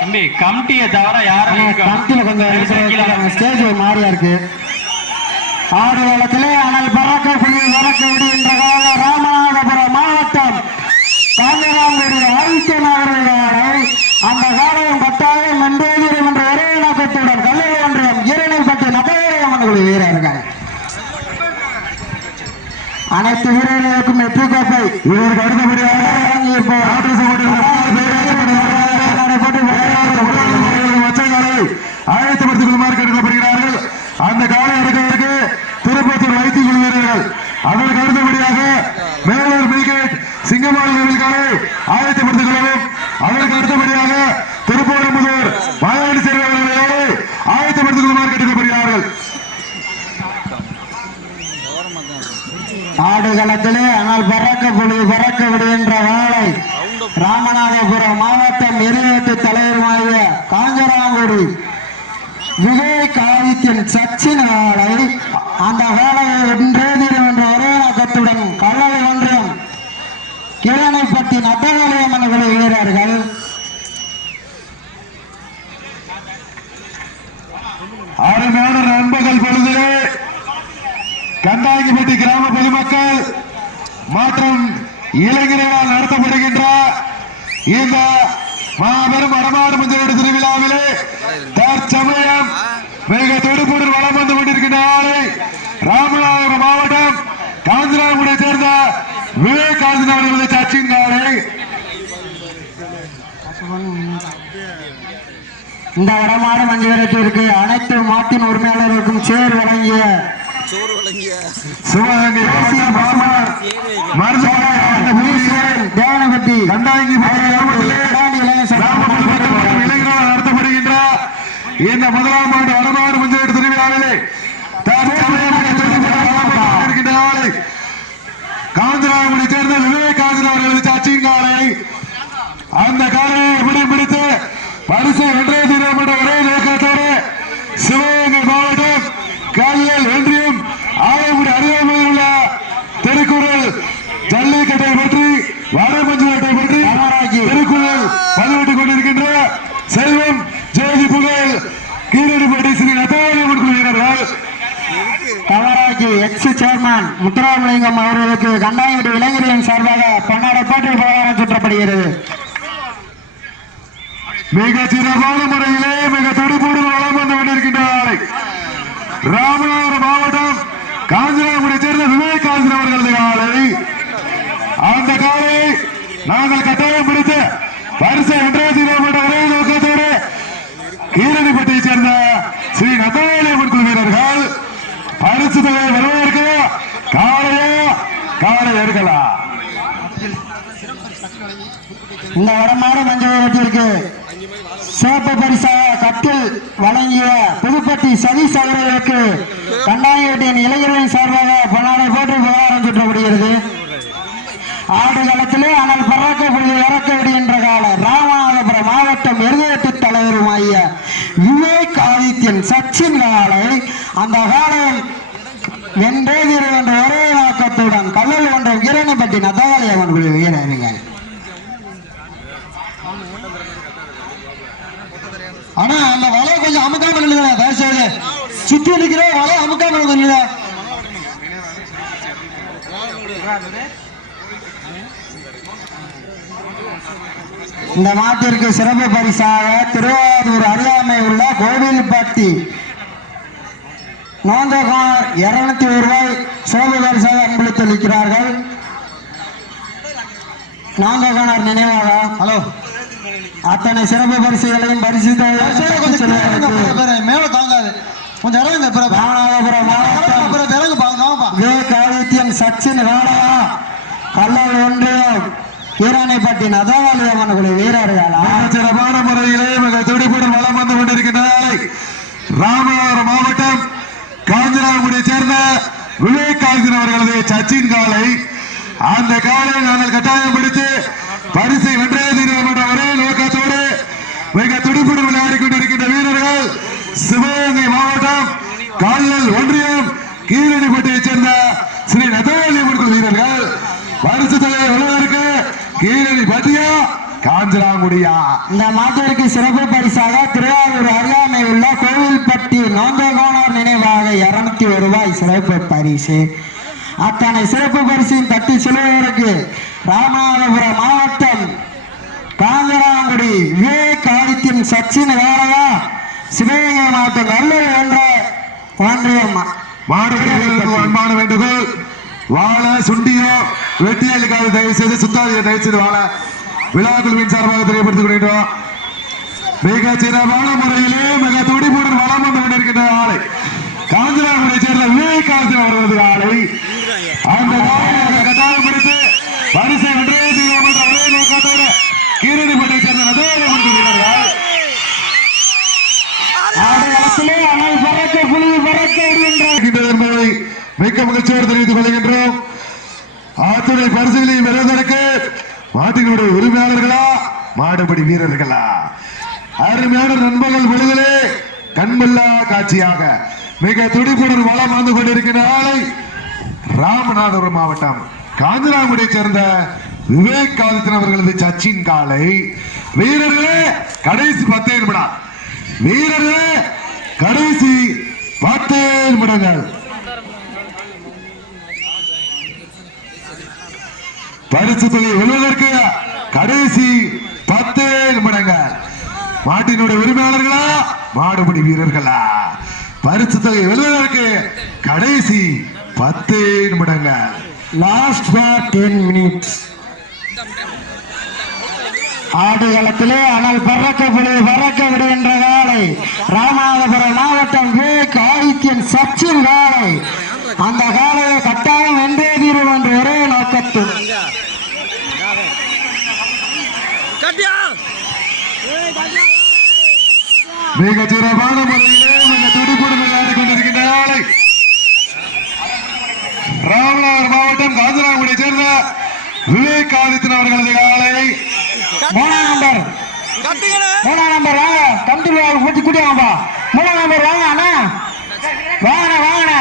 தம்பி கமிட்டியை தவிர யாரும் கமிட்டியில கொஞ்சம் ஸ்டேஜ் மாறியா இருக்கு. ஆடு காலத்திலே ஆனால் பறக்க புள்ளி பறக்க விடுகின்ற கால ராமநாதபுரம் மாவட்டம் காஞ்சிராங்குடி ஆதித்யன் அவர்கள் அந்த காலையும் கட்டாயம் நன்றேதிரும் என்ற ஒரே நோக்கத்துடன் கல்லை ஒன்றியம் ஈரனைப்பட்டு நகரமன்குடி வீரர்கள் அனைத்து வீரர்களுக்கும் வெற்றி கோப்பை இவருக்கு அடுத்தபடியாக ஆயத்தப்படுத்திக் கொள்ளுமாறு கேட்கப்படுகிறார்கள். அந்த காலை எடுக்கிறதற்கு திருப்பத்தூர் வைத்திக் குழு வீரர்கள், அதற்கு அடுத்தபடியாக மேலூர் மில்கேட் சிங்கமாளி காலை ஆயத்தப்படுத்திக் கொள்ளவும். அதற்கு அடுத்தபடியாக திருப்பூரம்புதூர் மாயாண்டி சேர்வர்களை ஆயத்தப்படுத்திக் கொள்ளுமாறு கேட்கப்படுகிறார்கள். ஆடுகளத்திலே ஆனால் பறக்க விடுகின்ற வாழை ராமநாதபுரம் மாவட்டம் எரிவேட்டு தலைவருமாகிய காஞ்சராங்குடி விவேக் ஆதித்யன் சச்சின் வாழை அந்த வாழையை ஒன்றேதிரும் என்ற ஒரே நோக்கத்துடன் கல்லளை ஒன்றியம் கிழனைப்பட்டி நத்தவாளியம்மன் குழு வீரர்கள் அருமையான நண்பர்கள் பொழுது கண்டாங்கிப்பட்டி கிராம பொதுமக்கள் மற்றும் இளைஞர்களால் நடத்தப்படுகின்ற இந்த மாபெரும் வடமாடு மஞ்சள் திருவிழாவிலே தற்சமயம் மிக துடிப்புடன் வளம் வந்து கொண்டிருக்கின்ற ஆலை ராமநாதபுரம் மாவட்டம் காஞ்சிராங்குடியை சேர்ந்த விவேக் ஆதித்யன் அவர்களது சச்சின் ஆலை. இந்த வடமாடு மஞ்சள் விரட்டிற்கு அனைத்து மாட்டின் உரிமையாளர்களுக்கும் சேர் வழங்கிய சிவகங்கை தேவனப்பட்டி இளைஞர்களால் நடத்தப்படுகின்ற இந்த முதலாம் ஆண்டு வடமாடு மஞ்சள் திருவிழாவிலே காஞ்சிராங்குடியை சேர்ந்த விவேக் ஆதித்யன் அவர்களது சச்சின் காலை அந்த காலையை பிடித்து பரிசை வென்றே தீரம் என்ற ஒரே நோக்கத்தோடு சிவகங்கை மாவட்டம் கல்லல் ஒன்றியம் ஆலங்குடி அருகாமையில் உள்ள திருக்குறள் ஜல்லிக்கட்டை பற்றி வடமஞ்சுவட்டை பற்றி திருக்குறள் பதிவிட்டுக் கொண்டிருக்கின்ற செல்வம் ஜோதி புகழ் கீழடிப்பட்டி ஸ்ரீ நத்தவாளியம்மன் குழு வீரர்கள் கவராஜி எக்ஸ் சேர்மன் முத்துராமலிங்கம் அவர்களுக்கு கண்டாயங்குடி இளைஞர்களின் சார்பாக பன்னாட போட்டி உபகாரம் சுற்றப்படுகிறது. மிக சிறப்பான முறையிலே மிக துடிப்போடு வளம் வந்து கொண்டிருக்கின்ற ஆலை ராமநாதபுரம் மாவட்டம் காஞ்சிராங்குடியை சேர்ந்த விவேக் ஆதித்யன் அவர்களது காலை அந்த காலை நாங்கள் கட்டாயம் பிடித்து பரிசை ஒன்றே தீரம் என்ற ஒரே நோக்கத்தோடு கீரணிப்பட்டியை சேர்ந்த ஸ்ரீ நத்தவாளியம்மன் குழு வீரர்கள் பரிசு தொகை வருவதற்கு காலை எடுக்கலாம். இந்த வடமாடு மஞ்சள் விரட்டிற்கு சிறப்பு பரிசாக கட்டில் வழங்கிய புதுப்பட்டி சதீஷ் அவர்களுக்கு கண்டாயவட்டியின் இளைஞர்களின் சார்பாக பன்னாடை போட்டு விவகாரம் சுற்றப்படுகிறது. ஆடுகளத்திலே ஆனால் பறக்க இறக்க விடுகின்ற கால ராமநாதபுரம் மாவட்டம் எருவேட்டு தலைவருமாகிய விவேக் ஆதித்யன் சச்சின் காலை அந்த காலம் வென்றே தீரும் என்ற ஒரே நோக்கத்துடன் கல்லல் ஒன்றும் ஈரனைப்பட்டி நத்தவாளியம்மன் குழு வீரர்கள். ஆனா அந்த வலையை கொஞ்சம் அமுக்காம நில்லுங்க, தயவுசெய்து சுத்தி நிற்கிற வலையை அமுக்காம நில்லுங்க. இந்த மாட்டிற்கு சிறப்பு பரிசாக திருவாரூர் அருகாமை உள்ள கோவில்பட்டி நோந்தகார் 201 ரூபாய் சிறப்பு பரிசாக அன்பளித்தளிக்கிறார்கள். நோந்தகார் நினைவாக ஹலோ அத்தனை சிறப்பு பரிசுகளையும் பரிசு மேல தாங்காது கொஞ்சம் இறங்குங்க. ராமநாதபுரம் மாவட்டம் விவேக் ஆதித்யன் சச்சின் ராணா கல்லல் ஒன்றியம் ஈரானைப்பட்டி நத்தவாளியம்மன் குழு வீரர்கள் சிறப்பான முறையிலே மிக துடிப்புடன் வளம் வந்து கொண்டிருக்கிறார். ராமநாதபுரம் மாவட்டம் காஞ்சிராங்குடியை சேர்ந்த விவேக் ஆதித்யன் அவர்களது சச்சின் காலை அந்த காலை நாங்கள் கட்டாயம் பிடித்து பரிசை வென்றே தீரம் என்ற ஒரே நோக்கத்தோடு மிக துடிப்புடன் விளையாடி கொண்டிருக்கின்ற வீரர்கள் சிவகங்கை மாவட்டம் கல்லல் ஒன்றியம் கீழடிப்பட்டியை சேர்ந்த ஸ்ரீ நத்தவாளியம்மன் குழு வீரர்கள். பரிசு தொகை வருவதற்கு கீழடிப்பட்டியா காஞ்சனாங்குடியா. இந்த மாட்டிற்கு சிறப்பு பரிசாக திருவாரூர் அருகாமை உள்ள கோவில்பட்டி நோந்தகோணர் நினைவாக 201 ரூபாய் சிறப்பு பரிசு. அத்தனை சிறப்பு பரிசின் தட்டி செல்வதற்கு ராமநாதபுரம் மாவட்டம் காஞ்சனாங்குடி விவேக் ஆதித்யன் சச்சின் வேலையா சிவகங்கை மாவட்டம் நல்லூர் என்ற ஒன்றியம் மாடுகளுக்கு அன்பான வேண்டுகோள். வாழ சுண்டியோ வெட்டியலுக்காக தயவு செய்து சுத்தாதியை தயவு செய்து வாழ விழா குழுவின் சார்பாக தெரியப்படுத்திக் கொள்கின்றோம். மிக சிறப்பான முறையிலே மிக துடிப்புடன் வளம் வந்து கொண்டிருக்கின்ற ஆலை காஞ்சனாங்குடியை சேர்ந்த விவேக் ஆதித்யன் அவர்களது ஆலை அந்த கட்டாயப்படுத்தி பரிசை வென்றே செய்வோம் என்ற ஒரே நோக்கத்தோடு கீரடிப்பட்டை சேர்ந்த நதோடு வீரர்கள் ஆடுகளத்திலே அனல் பறக்க புலி பறக்க என்பதை மிக்க மகிழ்ச்சியோடு தெரிவித்துக் கொள்கின்றோம். ஆத்துணை பரிசுகளை பெறுவதற்கு மாட்டினுடைய உரிமையாளர்களா மாடுபடி வீரர்களா அருமையான நண்பர்கள் விடுதலே கண்மல்லா காட்சியாக மிக துடிப்புடன் வளம் வந்து கொண்டிருக்கின்ற ஆலை ராமநாதபுரம் மாவட்டம் காஞ்சனாங்குடியை சேர்ந்த விவேக் ஆதித்யன் அவர்களது சச்சின் காலை. வீரர்களே கடைசி 10 நிமிடம். வீரர்களே கடைசி 10 நிமிடங்கள். பரிசு தொகை வெல்வதற்கு கடைசி 10 நிமிடங்கள். மாட்டினுடைய உரிமையாளர்களா மாடுபடி வீரர்களா பரிசு தொகை வெல்வதற்கு கடைசி 10 நிமிடங்கள். Last for 10 minutes. ஆடுகளத்திலே அனல் பறக்க புலி பறக்க விடுகின்ற காலை ராமநாதபுரம் மாவட்டம் விவேக் ஆதித்யன் சச்சின் காலை. அந்த காலையை கட்டாயம் வென்றே தீரும் என்ற ஒரே நோக்கத்தில் மிக சிறப்பான முறையிலே மிக துடிப்புடன் விளையாடி கொண்டிருக்கின்ற ஆலை ராமநாதபுரம் மாவட்டம் காஞ்சனாங்குடியை சேர்ந்த விவேக் ஆதித்யன் அவர்களது காலை. 3ஆம் நம்பர் வாங்க கம்பி கூட்டி கூட்டி வாங்கப்பா. 3ஆம் நம்பர் வாங்க அண்ணா வாங்கண்ணா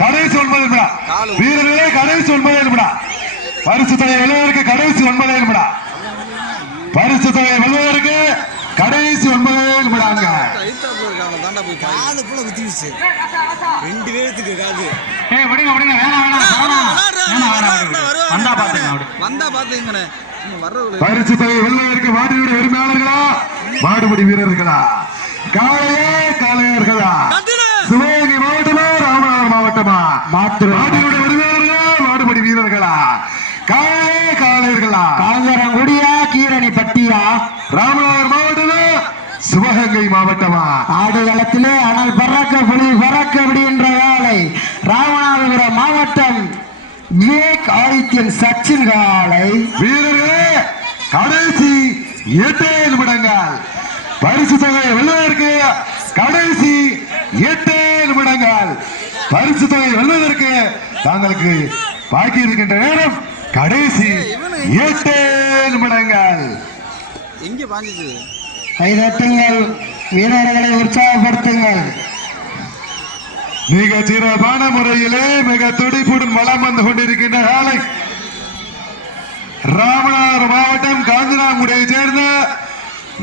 கடைசி 9 நிமிடம். வீரர்களே கடைசி 9 நிமிடம். பரிசு தொகை வெல்வதற்கு கடைசி 9 நிமிடம். பரிசு தொகை வெல்வதற்கு கடைசி 9 நிமிடங்க. பரிசு தொகை வெல்வதற்கு மாடுபடி உரிமையாளர்களா மாடுபடி வீரர்களா காளையே காளையர்களா சிவகங்கை மாவட்டமா ராமநாதபுரம் மாவட்டமா மாடுபடி உரிமையாளர்களா மாடுபடி வீரர்களா காளையே காளையர்களா காஞ்சனாங்குடியா கீரணி பட்டியா ராமநாதபுரம் மாவட்டமா சிவகங்கை மாவட்டமா. ஆடுகளத்திலே அனல் பறக்க புலி பறக்க விடுகின்ற காலை ராமநாதபுரம் மாவட்டம் விவேக் ஆதித்யன் சச்சின் காலை. வீரர்களே கடைசி 8 நிமிடங்கள். பரிசு தொகை வெல்வதற்கு கடைசி 8 நிமிடங்கள். பரிசு தொகை வெல்வதற்கு தாங்களுக்கு பாக்கி இருக்கின்ற நேரம் கடைசி 8 நிமிடங்கள். கைதட்டுங்கள், வீரர்களை உற்சாகப்படுத்துங்கள். மிக சிறப்பான முறையிலே மிக துடிப்புடன் வளம் வந்து கொண்டிருக்கின்ற காலை ராமநாதபுரம் மாவட்டம் காஞ்சனாங்குடியை சேர்ந்த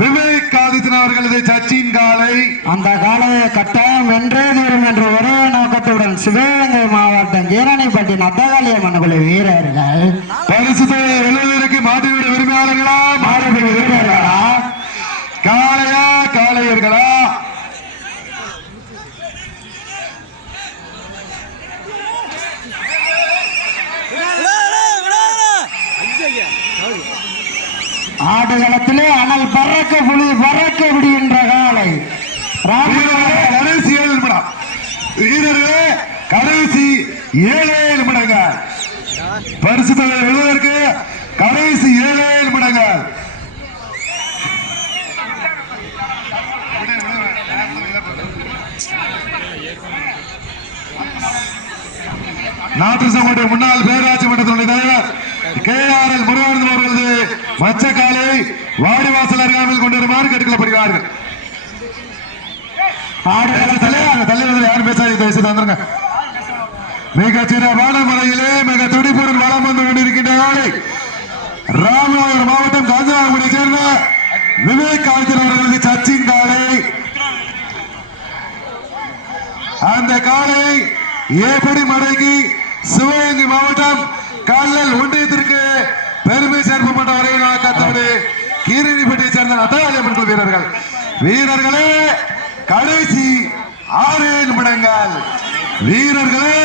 விவேக் ஆதித்யன் அவர்களது சச்சின் காலை. அந்த காலையை கட்டாயம் வென்றே தீரும் என்ற ஒரே நோக்கத்துடன் சிவகங்கை மாவட்டம் கீரணிப்பட்டி நத்தகாளியம்மன் குழு வீரர்கள் பரிசு தொகை வெல்வதற்கு மாட்டினுடைய உரிமையாளர்களா மாடுபடி வீரர்களா காளையா காளையர்களா ஆடுகளத்திலே அனல் பறக்க புலி பறக்க விடுகின்ற காலை கடைசி 7 நிமிடம். வீரர்களே கடைசி 7 நிமிடங்கள். பரிசு தொகை வெல்வதற்கு கடைசி 7 நிமிடங்கள். நாட்டு சமூக முன்னாள் பேராட்சி மன்றத்தினுடைய தலைவர் KRL முருகானந்தன் அவர்களது மச்சக்காலை வாடிவாசல் அருகாமையில் கொண்டு வருமாறு கேட்டுக்கொள்ளப்படுகிறார்கள். தலைவர்கள் யாரும் பேசாதீங்க. மிக சிறப்பான முறையிலே மிக துடிப்புடன் வளம் வந்து கொண்டிருக்கின்ற ராமநாதபுரம் மாவட்டம் காஞ்சிராங்குடியை சேர்ந்த விவேக் ஆதித்தன் அவர்களது சச்சின் காலை. அந்த காலை ஏப்படி மடக்கி சிவகங்கை மாவட்டம் கல்லல் ஒன்றியத்திற்கு பெருமை சேர்க்கப்பட்ட வரையில் கத்தோடு கீரணிப்பட்டியை சேர்ந்த நட்டாளியம்மன் வீரர்கள். வீரர்களே கடைசி 6 நிமிடங்கள். வீரர்களே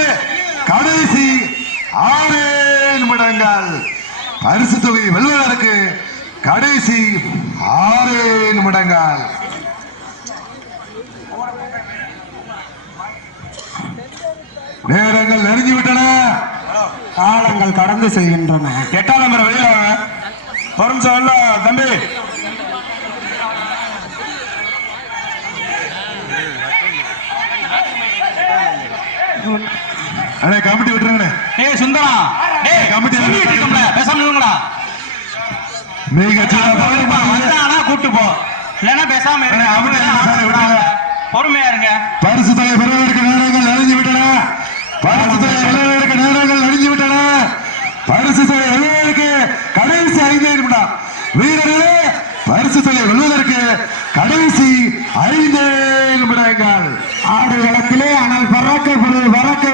கடைசி 6 நிமிடங்கள். பரிசு தொகை வெல்வதற்கு கடைசி 6 நிமிடங்கள். நேரங்கள் நெருங்கிவிட்டன, காலங்கள் கடந்து செல்கின்றன. 8ஆம் நம்பர் வெளியில ஒரு நிமிஷம் இல்ல தம்பி. அண்ணே கமிட்டி விட்டுருங்க. ஏய் சுந்தரா, டேய் கமிட்டி சொல்லிட்டு இருக்கோம்ல, பேசாம நில்லுங்கடா. வந்தானா கூட்டு போ, இல்லனா பேசாம இருங்க. பொறுமையா இருங்க. பரிசு தொகை பெறுவதற்கு நேரங்கள் நெருங்கி விட்டன. பரிசு தொகை பெறுவதற்கு நேரங்கள் நெருங்கி விட்டன. பரிசு தொகை வெல்வதற்கு கடைசி 5 நிமிடம். வீரர்களே பரிசு தொகை வெல்வதற்கு கடைசி 5 நிமிடங்கள். ஆடு களத்திலே ஆனால் பறக்க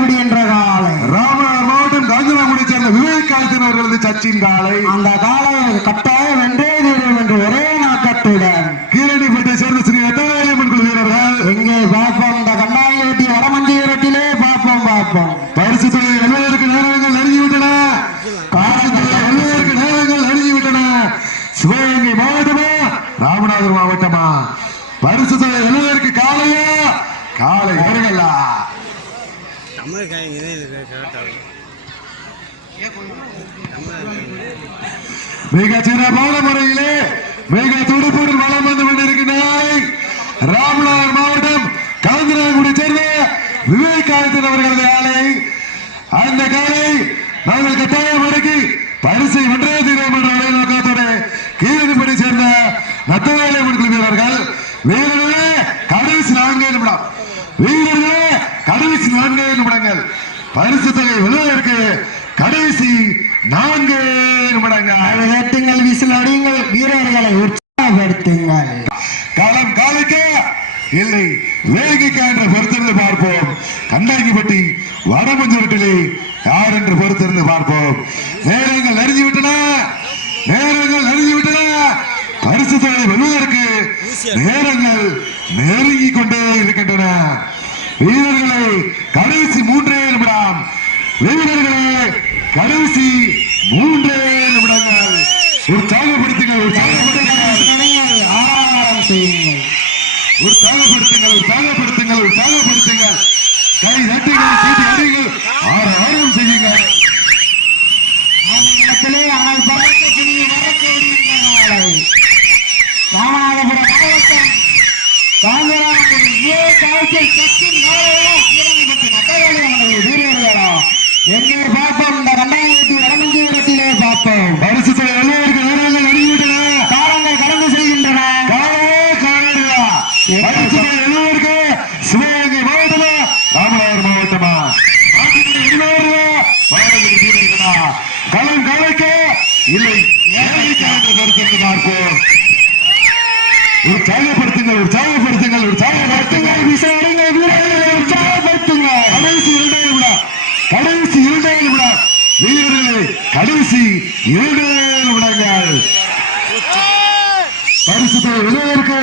விடி என்ற காலை. ராமநாதபுரம் மாவட்டம் காஞ்சிராங்குடியை சேர்ந்த விவேக் ஆதித்தன் அவர்களது சச்சின் காலை. அந்த காலை கட்டாயம் வென்றே தீரும் என்று ஒரே நோக்கத்துடன் கீரணிப்பட்டியை சேர்ந்த ஸ்ரீ நட்டாளியம்மன் குழு வீரர்கள். எங்கே பார்ப்போம், இந்த கண்டாங்கி வெட்டி வடமஞ்சி வீரத்திலே பார்ப்போம். பரிசு தொகை வெல்வதற்கு நேரங்கள் நெருங்கிவிட்டன. காலத்தில் வெல்வதற்கு நேரங்கள் நெருங்கிவிட்டன. சிவகங்கை மாவட்டமா ராமநாதபுரம் மாவட்டமா? பரிசு தொகை வெல்வதற்கு காலையா காலை வருங்களா? மிக சிறப்பான முறையிலே மிக துடுப்புடன் வளம் வந்து கொண்டிருக்கிறார் ராமநாதபுரம் மாவட்டம் காஞ்சிராங்குடியை சேர்ந்த விவேக் ஆதித்தன் அவர்களது ஆலை. அந்த காலை நாங்கள் கட்டாயம் அடக்கி பரிசை வென்றே தீர்வோம் என்ற ஒரே நோக்கத்தோடு கீழடிப்படி சேர்ந்த நத்தவாளியம்மன் குழு வீரர்கள். வீரர்களே கடைசி 4 நிமிடம். வீரர்களே கடைசி 4 நிமிடங்கள். பரிசு தொகை வெல்வதற்கு கடைசி 4 நிமிடங்கள். வெட்டுங்கள், விசில் அடியுங்கள், வீரர்களை உற்சாகப்படுத்துங்கள். காலம் காலைக்க இல்லை வேகிக்கா என்று பொறுத்திருந்து பார்ப்போம். கண்டாங்கிப்பட்டி வடமஞ்சூட்டிலே யார் என்று பொறுத்திருந்து பார்ப்போம். நேரங்கள் நெருங்கிவிட்டன. பரிசு தொகை வெல்வதற்கு நேரங்கள் நெருங்கிக் கொண்டே இருக்கின்றன. வீரர்களை கடைசி 3 நிமிடம். வீரர்களே கடைசி 3 நிமிடங்கள். உற்சாகப்படுத்துங்கள். ஆரவாரம் செய்யுங்கள். உற்சாகப்படுத்துங்கள். கை தட்டுங்கள், சீட்டி அடிங்கள், ஆரவாரம் செய்யுங்கள். ஆடுகளத்திலே ஆனால் பறக்க விடுகின்ற நாளை. ராமநாதபுரம் மாவட்டம் காஞ்சிராங்குடி சச்சின் காலையா கீரணிப்பட்டி நட்டவாளியம்மன் வீரர்களா? எங்கே பார்ப்போம், இந்த 2008 வடமஞ்சி வீரத்திலே பார்ப்போம். பரிசு தொகை வெல்வதற்கு நேரங்கள் நெருங்கிவிட்டன. காலங்கள் கடந்து செல்கின்றன. பரிசு தொகை வெல்வதற்கு சிவகங்கை மாவட்டமா ராமநாதபுரம் மாவட்டமா? மாவட்டத்தில் வீரர்களா? களம் கலைக்க இல்லை ஏழைக்கா என்று பொறுத்திருந்து பார்ப்போம். உற்சாகப்படுத்துங்கள். விசாரிங்கள், வீரர்களை உற்சாகப்படுத்துங்கள். கடைசி 2 நிமிடம். வீரர்களே கடைசி 2 நிமிடங்கள். பரிசு தொகை வெல்வதற்கு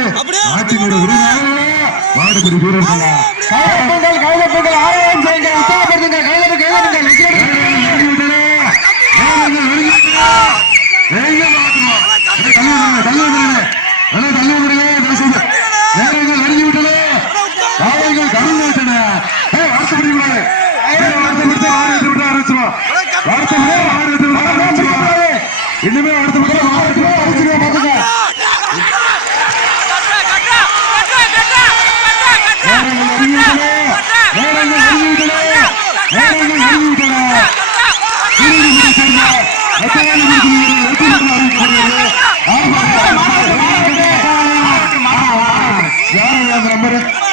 நாட்டினுடைய உரிமையாளர்களா மாடுபிடி வீரர்களா? கைதட்டுங்கள், ஆரோக்கியம் செய்யுங்கள், உற்சாகப்படுத்துங்கள். நேரங்கள் நெருங்கிவிட்டன. காலைகள் கடந்து விட்டன. வருத்தப்படி விடாது. இன்னுமே வருத்தப்பட்டு நம்பர்